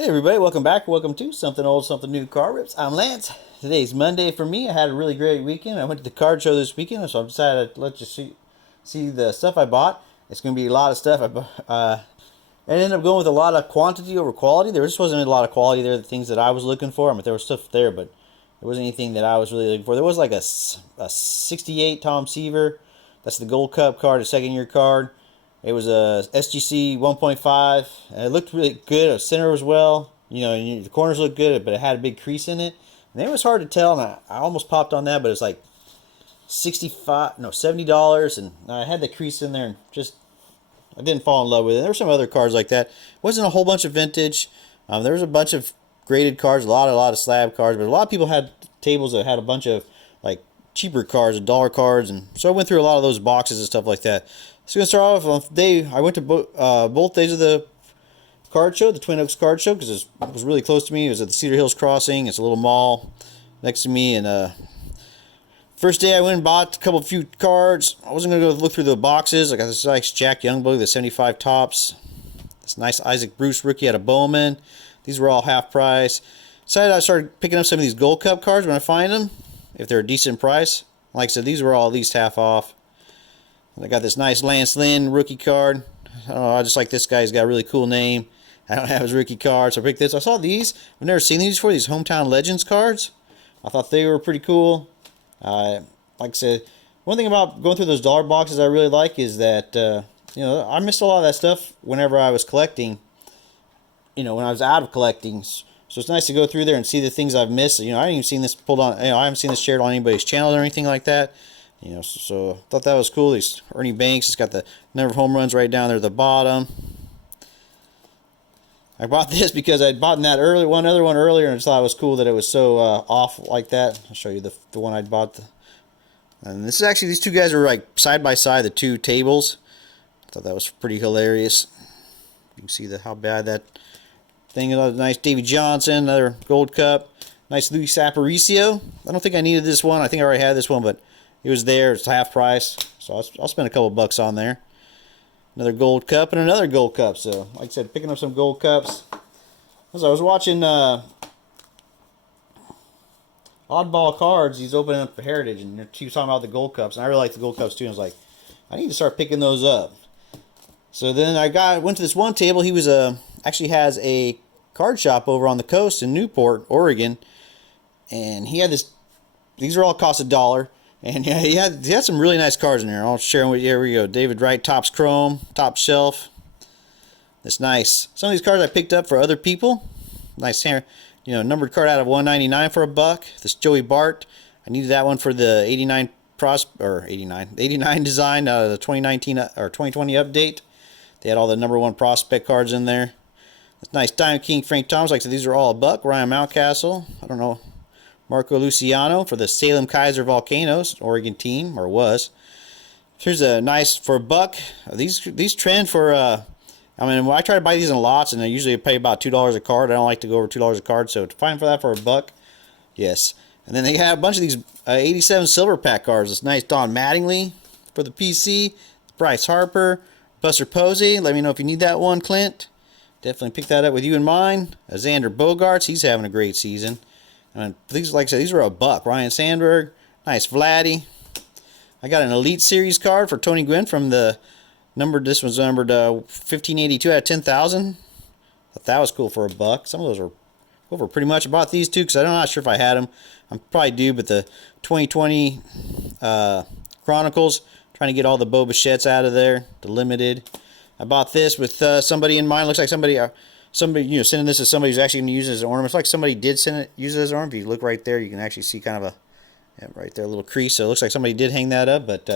Hey everybody, welcome back. Welcome to Something Old, Something New Car Rips. I'm Lance. Today's Monday for me. I had a really great weekend. I went to the card show this weekend, so I decided to let you see the stuff I bought. It's going to be a lot of stuff. I ended up going with a lot of quantity over quality. There just wasn't a lot of quality there, the things that I was looking for. I mean, there was stuff there, but there wasn't anything that I was really looking for. There was like a 68 Tom Seaver. That's the Gold Cup card, a second year card. It was a SGC 1.5. And it looked really good. The center was well. The corners looked good, but it had a big crease in it. And it was hard to tell, and I almost popped on that, but it was like $70, and I had the crease in there, and just I didn't fall in love with it. There were some other cards like that. It wasn't a whole bunch of vintage. There was a bunch of graded cards, a lot of slab cards, but a lot of people had tables that had a bunch of like cheaper cards, dollar cards, and so I went through a lot of those boxes and stuff like that. So I'm gonna start off on the day I went to both days of the card show, the Twin Oaks card show, because it was really close to me. It was at the Cedar Hills Crossing. It's a little mall next to me, and first day I went and bought a few cards. I wasn't gonna go look through the boxes. I got this nice Jack Youngblood, the 75 tops. This nice Isaac Bruce rookie out of Bowman. These were all half price. Decided I started picking up some of these Gold Cup cards when I find them, if they're a decent price. Like I said, these were all at least half off. I got this nice Lance Lynn rookie card. I don't know, I just like this guy. He's got a really cool name. I don't have his rookie card, so I picked this. I saw these. I've never seen these before, these Hometown Legends cards. I thought they were pretty cool. Like I said, one thing about going through those dollar boxes I really like is that, I missed a lot of that stuff whenever I was collecting, when I was out of collecting. So it's nice to go through there and see the things I've missed. I haven't even seen this pulled on, I haven't seen this shared on anybody's channel or anything like that. So I thought that was cool. These Ernie Banks, it's got the number of home runs right down there at the bottom. I bought this because I'd bought one other one earlier, and I just thought it was cool that it was so off like that. I'll show you the one I'd bought. And this is actually, these two guys are like side by side, the two tables. I thought that was pretty hilarious. You can see how bad that thing is. Nice Davey Johnson, another Gold Cup. Nice Luis Aparicio. I don't think I needed this one. I think I already had this one, but it was there. It's half price, so I'll spend a couple bucks on there. Another Gold Cup and another Gold Cup. So, like I said, picking up some Gold Cups. As I was watching Oddball Cards, he's opening up the Heritage, and he was talking about the Gold Cups, and I really like the Gold Cups too. And I was like, I need to start picking those up. So then I went to this one table. He was actually has a card shop over on the coast in Newport, Oregon, and he had this. These are all cost $1. And yeah, he had some really nice cards in there. I'll share them with you. Here we go. David Wright, Topps Chrome, top shelf. That's nice. Some of these cards I picked up for other people. Nice, numbered card out of 199 for $1. This Joey Bart. I needed that one for the 89 design, the 2019 or 2020 update. They had all the number 1 prospect cards in there. That's nice. Diamond King, Frank Thomas. Like I said, these are all $1. Ryan Mountcastle. I don't know. Marco Luciano for the Salem Kaiser Volcanoes, Oregon team, or was. Here's a nice for $1. These trend for, when I try to buy these in lots, and I usually pay about $2 a card. I don't like to go over $2 a card, so to find for that for $1, yes. And then they have a bunch of these 87 Silver Pack cards. It's nice Don Mattingly for the PC, Bryce Harper, Buster Posey. Let me know if you need that one, Clint. Definitely pick that up with you in mind. Xander Bogaerts, he's having a great season. And these, like I said, these were $1. Ryan Sandberg, nice Vladdy. I got an Elite Series card for Tony Gwynn from the this one's numbered 1582 out of 10,000. Thought that was cool for $1. Some of those were over pretty much. I bought these two because I'm not sure if I had them. I'm probably due, but the 2020 Chronicles, trying to get all the Bo Bichette's out of there, the limited. I bought this with somebody in mind. Looks like somebody sending this to somebody who's actually going to use it as an ornament. It's like somebody did use it as an ornament. If you look right there, you can actually see kind of right there, a little crease. So it looks like somebody did hang that up, but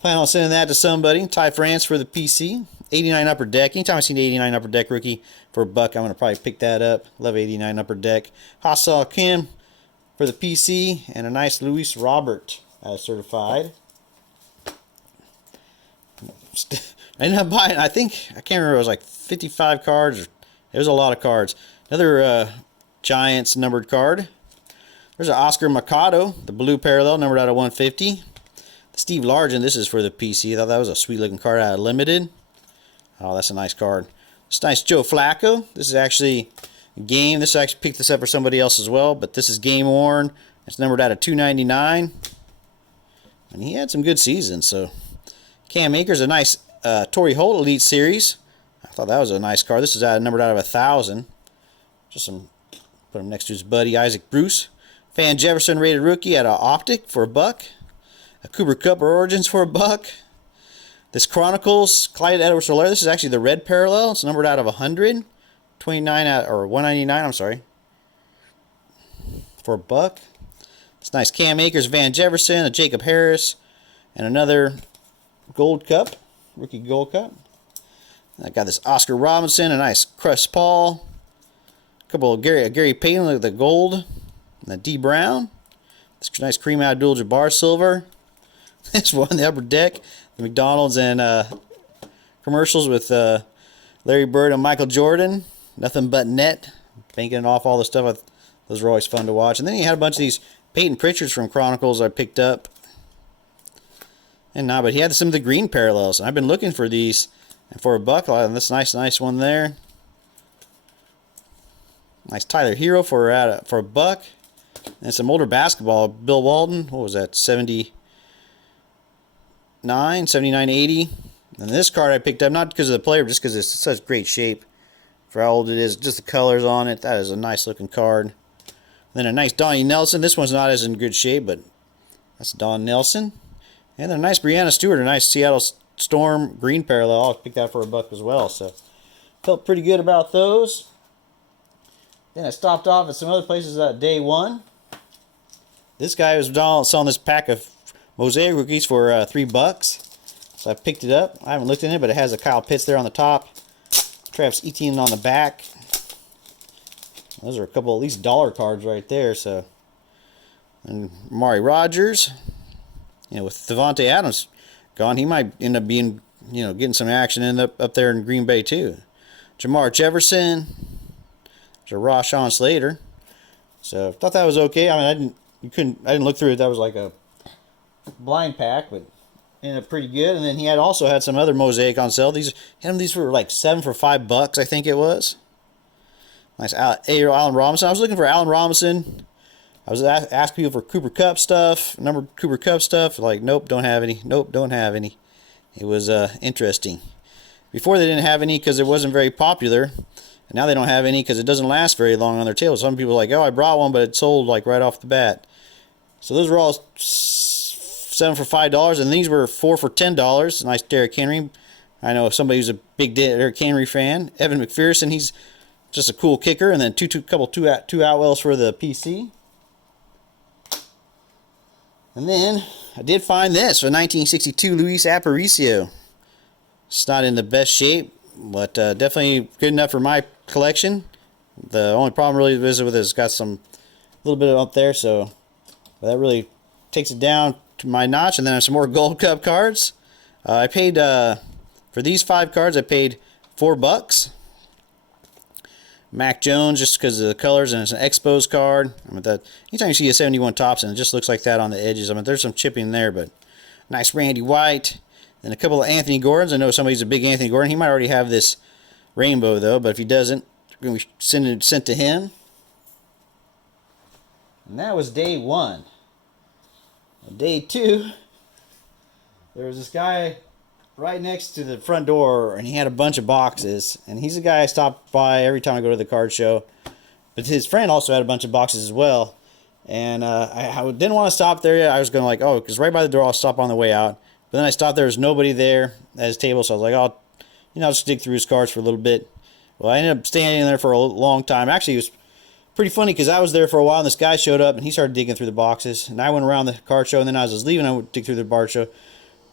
plan on sending that to somebody. Ty France for the PC. 89 Upper Deck. Anytime I see an 89 Upper Deck rookie for $1, I'm going to probably pick that up. Love 89 Upper Deck. Ha-Seong Kim for the PC, and a nice Luis Robert certified. I ended up buying, I can't remember, it was like 55 cards. It was a lot of cards. Another Giants numbered card. There's an Oscar Mercado, the blue parallel, numbered out of 150. The Steve Largent, this is for the PC. I thought that was a sweet looking card out of Limited. Oh, that's a nice card. It's nice Joe Flacco. This is actually a game. This actually picked this up for somebody else as well, but this is game worn. It's numbered out of 299. And he had some good seasons. So Cam Akers, a nice Torrey Holt Elite Series. I thought that was a nice card. This is numbered out of 1,000. Just some, put him next to his buddy Isaac Bruce. Van Jefferson rated rookie at Optic for $1. A Cooper Kupp Origins for $1. This Chronicles Clyde Edwards-Helaire. This is actually the red parallel. It's numbered out of 100. 29 out, or 199. I'm sorry. For $1. It's nice Cam Akers, Van Jefferson, a Jacob Harris, and another Gold Cup, rookie Gold Cup. I got this Oscar Robinson, a nice Chris Paul, a couple of Gary Payton, look at the gold, and the D Brown. This nice Kareem Abdul-Jabbar silver. This one, the upper deck, the McDonald's and commercials with Larry Bird and Michael Jordan. Nothing but net, banking off all the stuff. Those were always fun to watch. And then you had a bunch of these Peyton Pritchards from Chronicles I picked up. But he had some of the green parallels. And I've been looking for these. And for $1, and this nice one there. Nice Tyler Hero for $1. And some older basketball. Bill Walton, what was that? 79.80. And this card I picked up, not because of the player, but just because it's such great shape. For how old it is, just the colors on it. That is a nice looking card. Then a nice Donnie Nelson. This one's not as in good shape, but that's Don Nelson. And then a nice Breanna Stewart, a nice Seattle Storm green parallel. I'll pick that for $1 as well. So felt pretty good about those. Then I stopped off at some other places at day one. This guy was selling this pack of Mosaic rookies for $3. So I picked it up. I haven't looked in it, but it has a Kyle Pitts there on the top. Travis Etienne on the back. Those are a couple at least dollar cards right there. So, and Amari Rodgers, with Devontae Adams gone, he might end up being, getting some action up there in Green Bay too. Jamar Jefferson, there's a Rashawn Slater. So thought that was okay. I mean, I didn't look through it. That was like a blind pack, but ended up pretty good. And then he also had some other Mosaic on sale. These were like 7 for $5, I think it was. Nice Allen Robinson. I was looking for Allen Robinson. I was asking people for Cooper Kupp stuff, Cooper Kupp stuff. Like, nope, don't have any. Nope, don't have any. It was interesting. Before they didn't have any because it wasn't very popular. And now they don't have any because it doesn't last very long on their tails. Some people are like, oh, I brought one, but it sold like right off the bat. So those were all 7 for $5, and these were 4 for $10. Nice Derrick Henry. I know somebody who's a big Derrick Henry fan. Evan McPherson, he's just a cool kicker, and then two Outwells for the PC. And then I did find this, a 1962 Luis Aparicio. It's not in the best shape, but definitely good enough for my collection. The only problem really is with it is got some little bit up there, so that really takes it down to my notch. And then I have some more Gold Cup cards. I paid for these 5 cards. I paid $4. Mac Jones, just because of the colors, and it's an Expos card. I mean, anytime you see a 71 Topps, and it just looks like that on the edges. I mean, there's some chipping there, but nice Randy White. And a couple of Anthony Gordons. I know somebody's a big Anthony Gordon. He might already have this rainbow, though, but if he doesn't, we're going to be sent to him. And that was day 1. Day 2, there was this guy right next to the front door, and he had a bunch of boxes. And he's a guy I stop by every time I go to the card show. But his friend also had a bunch of boxes as well. And I didn't want to stop there. I was going to because right by the door, I'll stop on the way out. But then I stopped there. There was nobody there at his table, so I was like, I'll just dig through his cards for a little bit. Well, I ended up standing there for a long time. Actually, it was pretty funny because I was there for a while, and this guy showed up, and he started digging through the boxes. And I went around the card show, and then as I was leaving, I would dig through the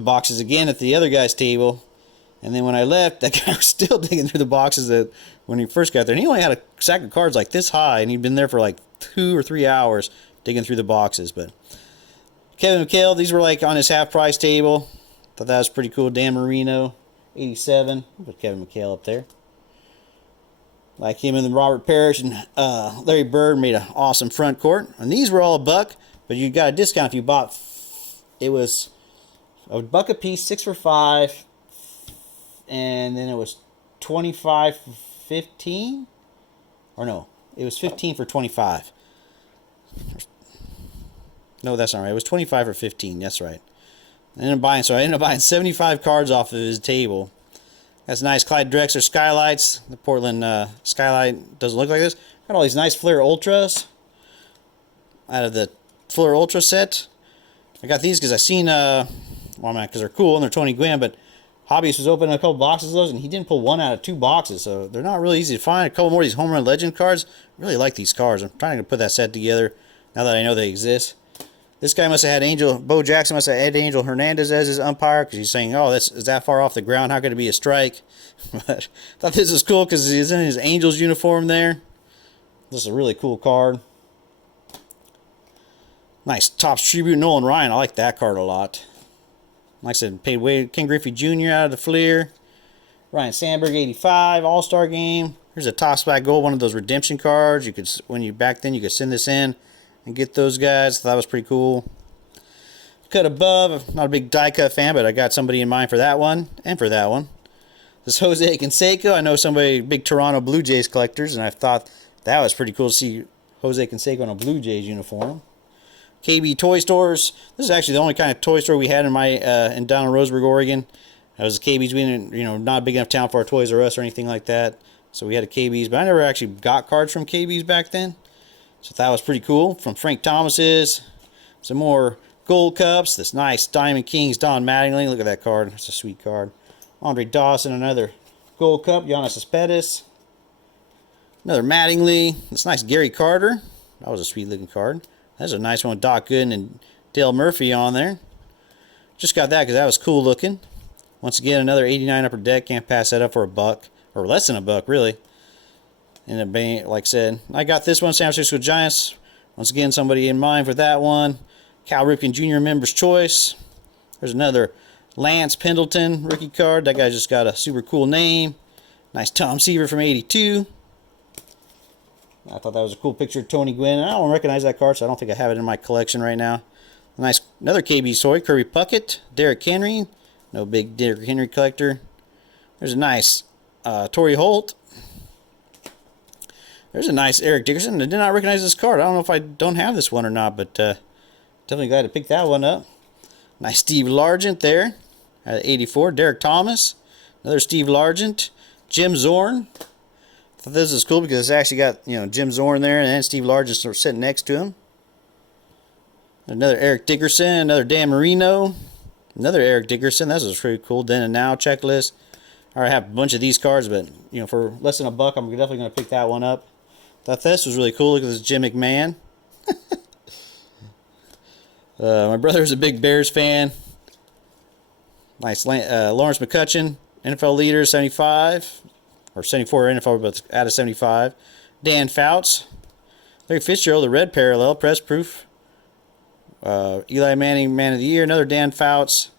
boxes again at the other guy's table. And then when I left, that guy was still digging through the boxes when he first got there. And he only had a stack of cards like this high, and he'd been there for like 2 or 3 hours digging through the boxes. But Kevin McHale, these were like on his half-price table. Thought that was pretty cool. Dan Marino, 87. Put Kevin McHale up there. Like him and then Robert Parrish and Larry Bird made an awesome front court. And these were all $1, but you got a discount if you bought. It was $1 a piece, 6 for $5, and then it was 25 for 15. Or no, it was 15 for 25. No, that's not right. It was 25 for 15. That's right. I ended up buying 75 cards off of his table. That's nice Clyde Drexler Skylights. The Portland Skylight doesn't look like this. Got all these nice Flair Ultras out of the Flair Ultra set. I got these because I seen, because they're cool and they're Tony Gwynn, but Hobbyist was opening a couple boxes of those and he didn't pull one out of 2 boxes, so they're not really easy to find. A couple more of these Home Run Legend cards. I really like these cards. I'm trying to put that set together now that I know they exist. This guy must have had Bo Jackson must have had Angel Hernandez as his umpire because he's saying, oh, is that far off the ground? How could it be a strike? But I thought this was cool because he's in his Angels uniform there. This is a really cool card. Nice Topps tribute Nolan Ryan. I like that card a lot. Like I said, paid Wade Ken Griffey Jr. out of the Fleer. Ryan Sandberg 85 All-Star Game. Here's a Topps Black Gold, one of those redemption cards. You could back then you could send this in and get those guys. Thought that was pretty cool. Cut above. I'm not a big die cut fan, but I got somebody in mind for that one and for that one. This Jose Canseco. I know somebody big Toronto Blue Jays collectors, and I thought that was pretty cool to see Jose Canseco in a Blue Jays uniform. KB Toy Stores. This is actually the only kind of toy store we had in down in Roseburg, Oregon. I was a KB's. We didn't, not a big enough town for our Toys R Us or anything like that. So we had a KB's, but I never actually got cards from KB's back then. So that was pretty cool. From Frank Thomas's, some more gold cups. This nice Diamond Kings Don Mattingly. Look at that card. That's a sweet card. Andre Dawson, another gold cup. Giannis Cespedes. Another Mattingly. This nice Gary Carter. That was a sweet looking card. That's a nice one with Doc Gooden and Dale Murphy on there. Just got that because that was cool looking. Once again, another 89 upper deck. Can't pass that up for $1. Or less than $1, really. And like I said, I got this one, San Francisco Giants. Once again, somebody in mind for that one. Cal Ripken Jr. Members Choice. There's another Lance Pendleton rookie card. That guy just got a super cool name. Nice Tom Seaver from 82. I thought that was a cool picture of Tony Gwynn. I don't recognize that card, so I don't think I have it in my collection right now. Nice, another KB toy, Kirby Puckett, Derrick Henry. No big Derrick Henry collector. There's a nice Torrey Holt. There's a nice Eric Dickerson. I did not recognize this card. I don't know if I don't have this one or not, but definitely glad to pick that one up. Nice Steve Largent there at 84. Derek Thomas. Another Steve Largent. Jim Zorn. I thought this was cool because it's actually got, Jim Zorn there and then Steve Largent sort of sitting next to him. Another Eric Dickerson. Another Dan Marino. Another Eric Dickerson. That was pretty cool. Then and now checklist. I already have a bunch of these cards, but for less than $1, I'm definitely going to pick that one up. Thought this was really cool. Look at this Jim McMahon. My brother's a big Bears fan. Nice Lawrence McCutcheon, NFL leader, 75. Or 74 NFL, but out of 75. Dan Fouts. Larry Fitzgerald, the red parallel, press proof. Eli Manning, Man of the Year. Another Dan Fouts.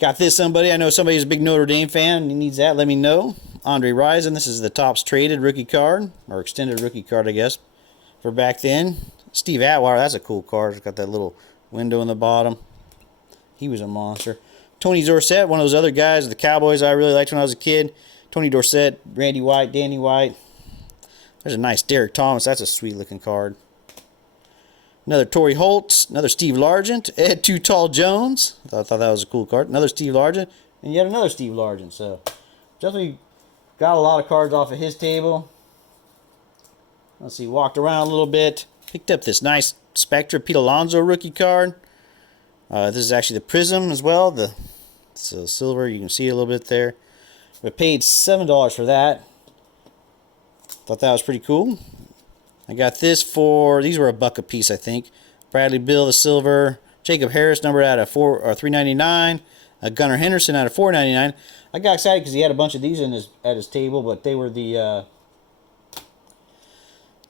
Got this somebody. I know somebody's a big Notre Dame fan and he needs that. Let me know. Andre Rison. This is the Topps traded rookie card. Or extended rookie card, I guess. For back then. Steve Atwater. That's a cool card. It's got that little window in the bottom. He was a monster. Tony Dorsett. One of those other guys, the Cowboys I really liked when I was a kid. Tony Dorsett. Randy White. Danny White. There's a nice Derek Thomas. That's a sweet looking card. Another Torrey Holt. Another Steve Largent. Ed Too Tall Jones. I thought that was a cool card. Another Steve Largent. And yet another Steve Largent. So, definitely got a lot of cards off of his table. Let's see. Walked around a little bit. Picked up this nice Spectra Pete Alonso rookie card. This is actually the Prism as well. It's silver. You can see a little bit there. We paid $7 for that. Thought that was pretty cool. I got this for, these were $1 a piece, I think. Bradley Bill, the silver. Jacob Harris, numbered out of $3.99. Gunnar Henderson out of $4.99. I got excited because he had a bunch of these at his table, but they were they're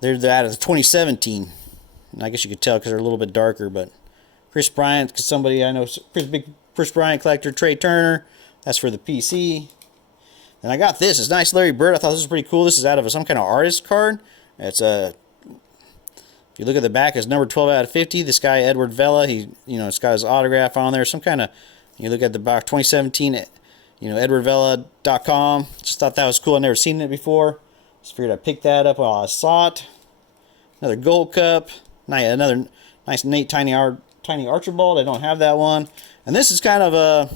out of the 2017. And I guess you could tell because they're a little bit darker. But Chris Bryant, because somebody I know, big Chris Bryant collector, Trey Turner. That's for the PC. And I got this. It's nice Larry Bird. I thought this was pretty cool. This is out of some kind of artist card. It's a. If you look at the back, it's number 12 out of 50. This guy Edward Vela, it's got his autograph on there. Some kind of. You look at the box, 2017 EdwardVela.com. Just thought that was cool. I've never seen it before. Just figured I'd pick that up while I saw it. Another Gold Cup. Another nice Nate Tiny Archibald. I don't have that one. And this is kind of a,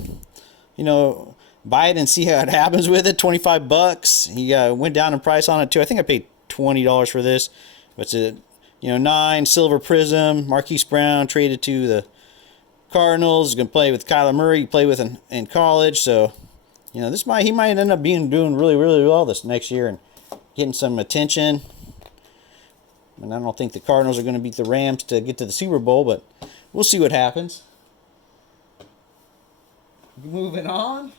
buy it and see how it happens with it. $25. He went down in price on it too. I think I paid $20 for this. It's a 9 silver prism. Marquise Brown traded to the Cardinals. He's gonna play with Kyler Murray. He played with in college, so he might end up doing really well this next year and getting some attention. And I don't think the Cardinals are going to beat the Rams to get to the Super Bowl, but we'll see what happens. Moving on.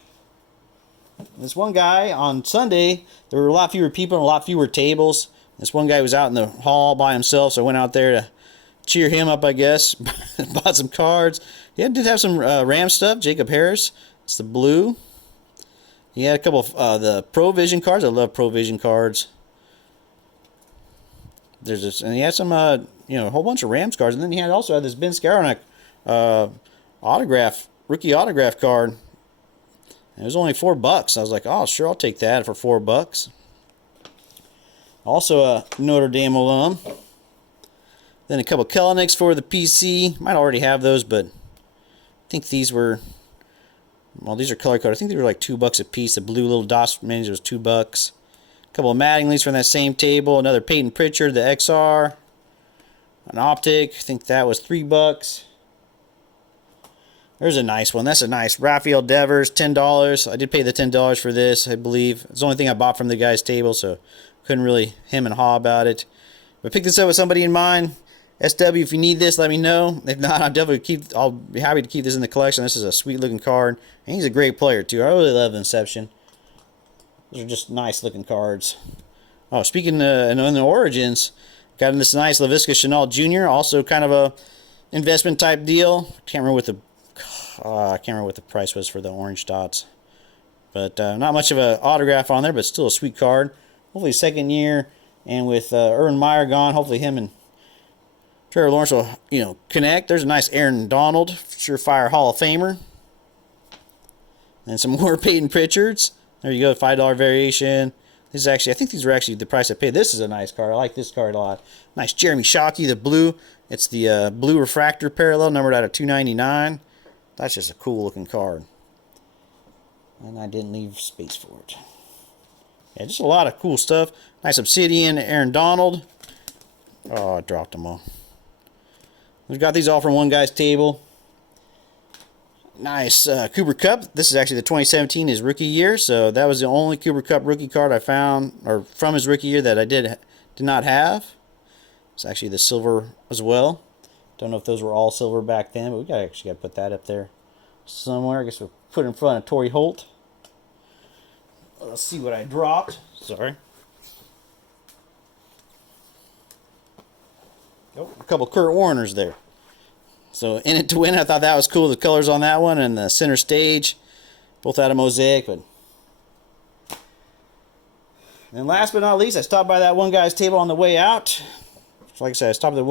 This one guy on Sunday, there were a lot fewer people and a lot fewer tables. This one guy was out in the hall by himself, so I went out there to cheer him up, I guess. Bought some cards. He did have some Ram stuff. Jacob Harris. It's the blue. He had a couple of the Provision cards. I love Provision cards. And he had some, a whole bunch of Rams cards. And then he also had this Ben Skowronek rookie autograph card. And it was only $4. I was like, oh, sure, I'll take that for $4. Also a Notre Dame alum. Then a couple Kellenics for the PC. Might already have those, but I think these were, these are color coded. I think they were like $2 a piece. The blue little dots menus was $2. A couple of Mattingly's from that same table. Another Peyton Pritchard, the XR. An Optic. I think that was $3. There's a nice one. That's a nice Rafael Devers, $10. I did pay the $10 for this, I believe. It's the only thing I bought from the guy's table, so couldn't really hem and haw about it. But pick this up with somebody in mind. SW, if you need this, let me know. If not, I'll be happy to keep this in the collection. This is a sweet looking card. And he's a great player too. I really love Inception. Those are just nice looking cards. Oh, speaking in the Origins, got in this nice Laviska Shenault Jr. Also kind of a investment type deal. Can't remember what the price was for the orange dots. But not much of an autograph on there, but still a sweet card. Hopefully second year, and with Urban Meyer gone, hopefully him and Trevor Lawrence will, connect. There's a nice Aaron Donald, surefire Hall of Famer. And some more Peyton Pritchards. There you go, $5 variation. This is actually, I think these were actually the price I paid. This is a nice card. I like this card a lot. Nice Jeremy Shockey, the blue. It's the blue refractor parallel, numbered out of $2.99. That's just a cool looking card. And I didn't leave space for it. Yeah, just a lot of cool stuff. Nice Obsidian, Aaron Donald. Oh, I dropped them all. We've got these all from one guy's table. Nice Cooper Kupp. This is actually the 2017, his rookie year. So that was the only Cooper Kupp rookie card I found, or from his rookie year, that I did not have. It's actually the silver as well. Don't know if those were all silver back then, but we actually got to put that up there somewhere. I guess we'll put it in front of Torrey Holt. Let's see what I dropped. Sorry. Oh, a couple Kurt Warners there. So In It to Win, I thought that was cool. The colors on that one and the center stage, both out of Mosaic. But and last but not least, I stopped by that one guy's table on the way out. Like I said, I stopped at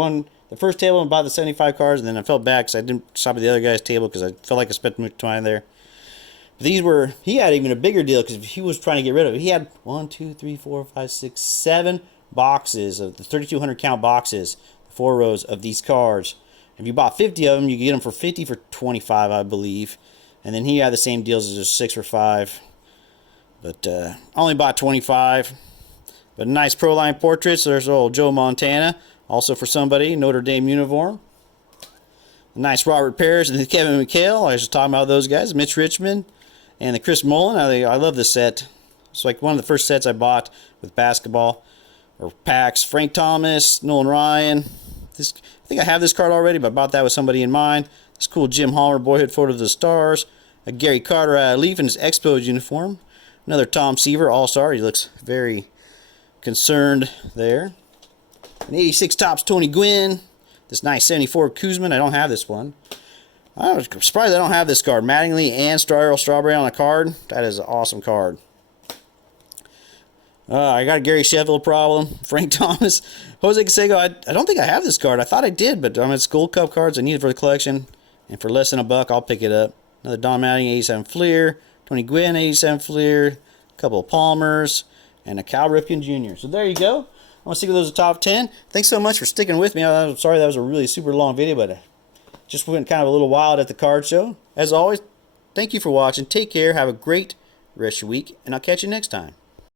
the first table and bought the 75 cards, and then I felt bad because I didn't stop at the other guy's table because I felt like I spent much time there. But he had even a bigger deal because he was trying to get rid of it. He had 7 boxes of the 3,200 count boxes, 4 rows of these cards. If you bought 50 of them, you could get them for 50 for 25, I believe. And then he had the same deals as just 6 for 5. But I only bought 25. But nice Pro Line portraits. There's old Joe Montana. Also for somebody, Notre Dame uniform. Nice Robert Parrish and the Kevin McHale. I was just talking about those guys. Mitch Richmond and the Chris Mullen. I love this set. It's like one of the first sets I bought with basketball or packs. Frank Thomas, Nolan Ryan. I think I have this card already, but I bought that with somebody in mind. This cool Jim Holler boyhood photo of the Stars. A Gary Carter out of Leaf in his Expos uniform. Another Tom Seaver All-Star. He looks very concerned there. An 86 Topps Tony Gwynn. This nice 74 Kuzman. I don't have this one. I was surprised I don't have this card. Mattingly and Strawberry on a card. That is an awesome card. I got a Gary Sheffield problem. Frank Thomas. Jose Canseco. I don't think I have this card. I thought I did, but it's Gold Cup cards. I need it for the collection. And for less than $1, I'll pick it up. Another Don Mattingly 87 Fleer. Tony Gwynn, 87 Fleer, a couple of Palmers, and a Cal Ripken Jr. So there you go. I'm going to stick with those top 10. Thanks so much for sticking with me. I'm sorry that was a really super long video, but just went kind of a little wild at the card show. As always, thank you for watching. Take care. Have a great rest of your week, and I'll catch you next time.